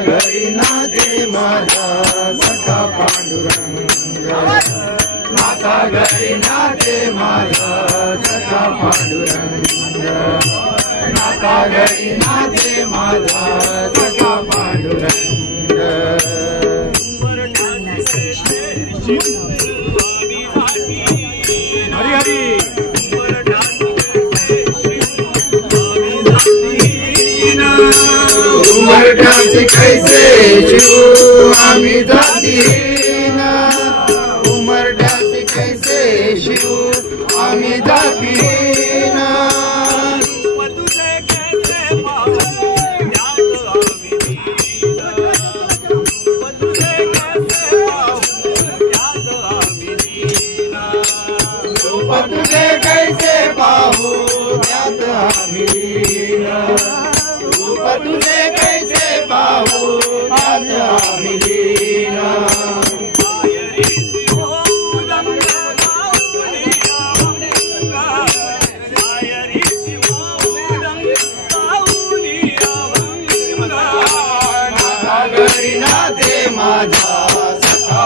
घरी नाचे माझा सखा पांडुरंग नाता घरी नाचे माझा सखा पांडुरंग नाता घरी नाचे माझा सखा पांडुरंग हरी हरी उमरठाचे कैसे शिव आम्ही जातीना उमरठाचे कैसे शिव आम्ही जातीना तुझे कैसे तुझे कैसे पाहू त्यात आम्ही तुझे कैसे पाहू त्यात आम्ही लीना घरी नाचे माझा सखा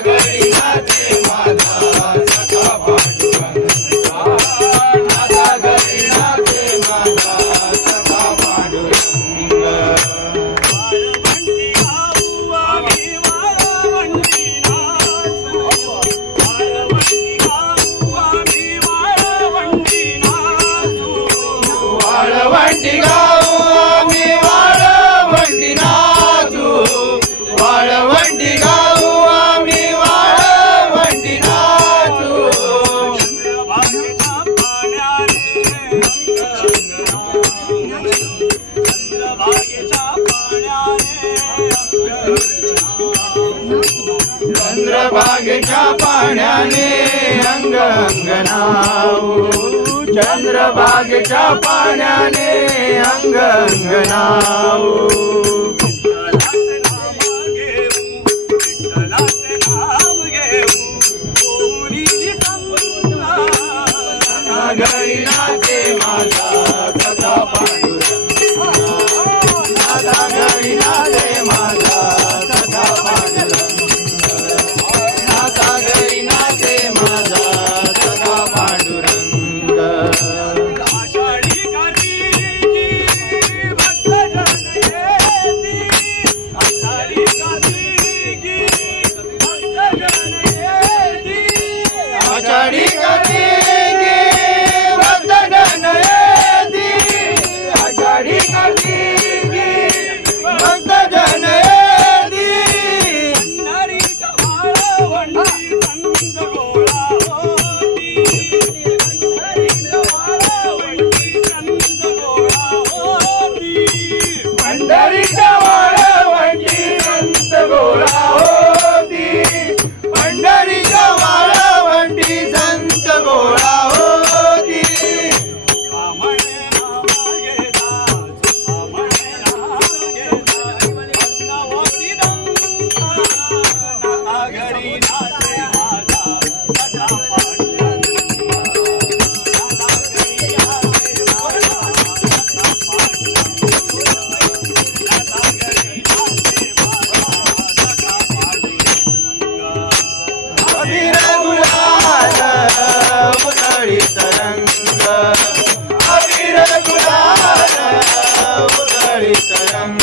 घरी नाचे माझा सखा वाळवंटी गाऊ आम्ही वाळवंटी नाचू वाळवंटी गाऊ आम्ही वाळवंटी नाचू चंद्रभागेच्या पाण्याने अंग अंग नाऊ चंद्रभागेच्या पाण्याने अंग अंग नाऊ घरी नाचे माझा सखा पांडुरंग नाता घरी नाचे माझा सखा पांडुरंग नाता घरी नाचे माझा सखा पांडुरंग आषाढी कार्तिकी भक्तजन येती आषाढी कार्तिकी भक्तजन येती आषाढी कार्तिकी भक्तजन येती आषाढी कार्तिकी भक्तजन येती पंढरीच्या वाळवंटी संत गोळा होती पंढरीच्या वाळवंटी संत गोळा होती पंढरीच्या वाळवंटी संत गोळा होती पंढरीच्या वाळवंटी संत गोळा होती आमणे नामागे जाच आमणे नामागे जाच होती दंगा नाता घरी नाचे माझा सखा पांडुरंग नाता घरी नाचे माझा सखा पांडुरंग नाता घरी नाचे माझा सखा पांडुरंग अबीर गुलाल उधळीत रंग अबीर गुलाल उधळीत रंग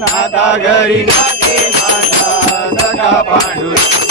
नाता घरी नाचे माझा सखा पांडुरंग